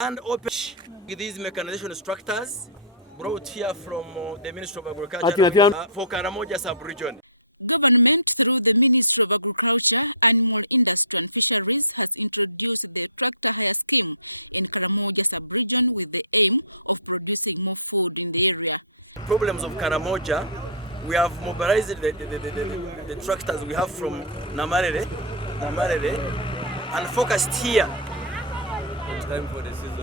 And open these mechanization structures brought here from the Ministry of Agriculture for Karamoja sub-region. Government, through the Ministry of Agriculture, Animal Industry and Fisheries, has introduced the tractor hire scheme in Karamoja sub-region with the aim of producing more food in the area. Problems of Karamoja, we have mobilized the tractors we have from Namarere and focused here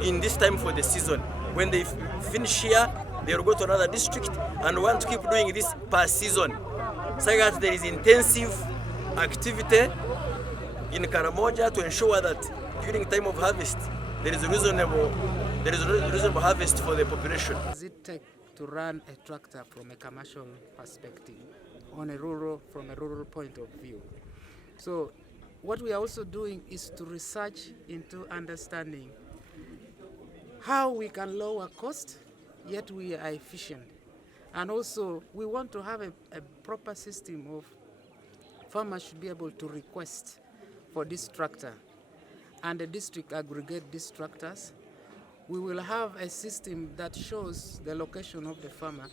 in this time for the season. When they finish here, they will go to another district and want to keep doing this per season. So that there is intensive activity in Karamoja to ensure that during time of harvest, there is a reasonable harvest for the population. Does it take to run a tractor from a commercial perspective from a rural point of view? So what we are also doing is to research into understanding how we can lower cost, yet we are efficient. And also, we want to have a proper system of farmers should be able to request for this tractor, and the district aggregate these tractors. We will have a system that shows the location of the farmer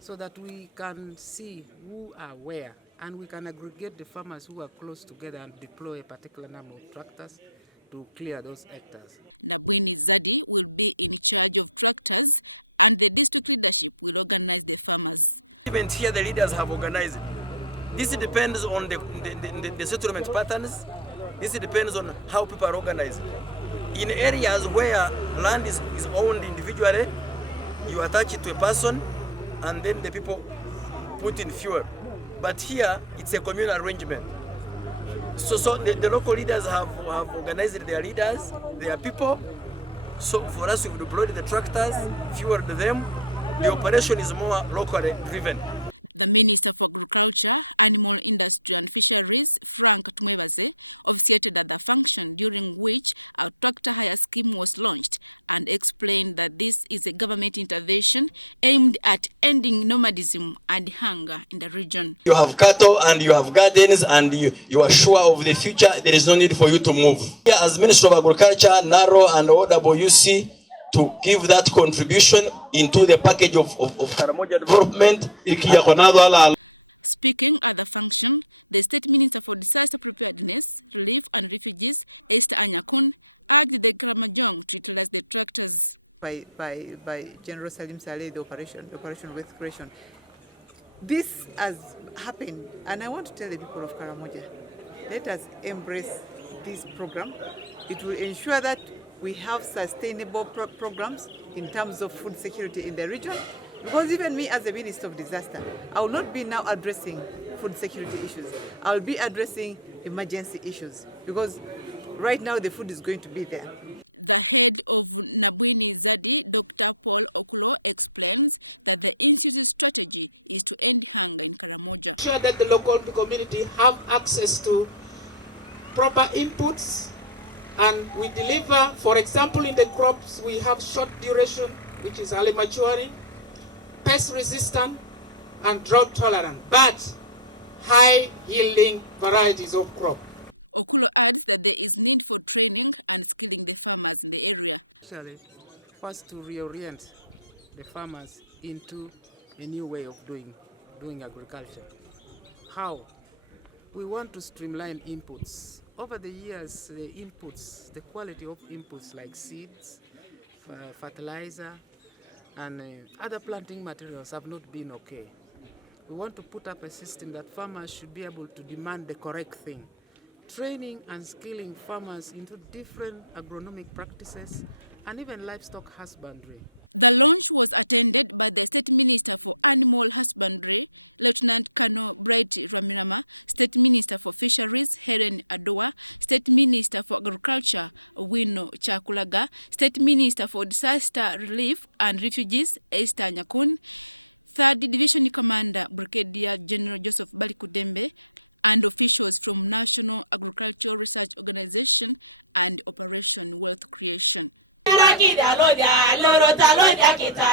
so that we can see who are where, and we can aggregate the farmers who are close together and deploy a particular number of tractors to clear those hectares. Nabwini Zadi will be in charge of tractors, and the district leadership will organize the farmers. Even here the leaders have organized. This depends on the settlement patterns. This depends on how people are organized. In areas where land is owned individually, you attach it to a person and then the people put in fuel. But here it's a communal arrangement. So the local leaders have organized their leaders, their people. So for us to deploy the tractors, fuel them, the operation is more locally driven. The Minister for Agriculture, Animal Industry and Fisheries, Frank Tumwebaze, officiated at the function during which a tractor hire scheme was launched and explained that this is a government intervention aimed at ending nomadism and hunger in the region. You have cattle and you have gardens and you are sure of the future. There is no need for you to move. Here as Minister of Agriculture, NARO and OWC, to give that contribution into the package of Karamoja development. Speaking at the function, the State Minister for Disaster Preparedness, Relief and Refugees, Esther Anyakun, urged the Karamojong to utilize the tractors. By General Salim Saleh, the operation with creation. This has happened, and I want to tell the people of Karamoja, let us embrace this program. It will ensure that we have sustainable programs in terms of food security in the region. Because even me as a Minister of Disaster, I will not be now addressing food security issues. I will be addressing emergency issues because right now the food is going to be there. The head of Nabwini Zadi, Dr. Paul Okulo, explains that the institute's strategy is to end hunger in Karamoja. Ensure that the local community have access to proper inputs, and we deliver, for example, in the crops, we have short duration, which is early maturing, pest resistant, and drought tolerant, but high yielding varieties of crop. Okulo adds that there is need for training and skilling the farmers in the area. First to reorient the farmers into a new way of doing agriculture. How? We want to streamline inputs. Over the years, the inputs, the quality of inputs like seeds, fertilizer, and other planting materials have not been okay. We want to put up a system that farmers should be able to demand the correct thing. Training and skilling farmers into different agronomic practices and even livestock husbandry. The launch was attended by the State Minister for Animal Husbandry, Lieutenant Colonel Bright Ramirama, State Minister for Fisheries, Helen Adoa, State Minister for Agriculture, Wino Chakulaga, State Minister for Disaster Relief and Refugees, Esther Anyakun, 3rd Division Commander, Brigadier General Joseph Balikudembe, and officials from National Agricultural Research Organization and Operation Wealth Creation.